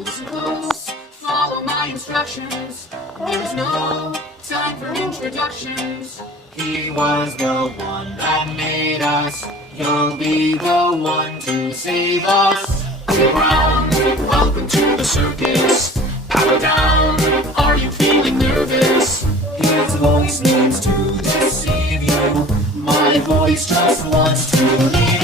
Listen close, follow my instructions. There's no time for introductions. He was the one that made us. You'll be the one to save us. Ground, welcome to the circus. Power down, are you feeling nervous? His voice means to deceive you. My voice just wants to leave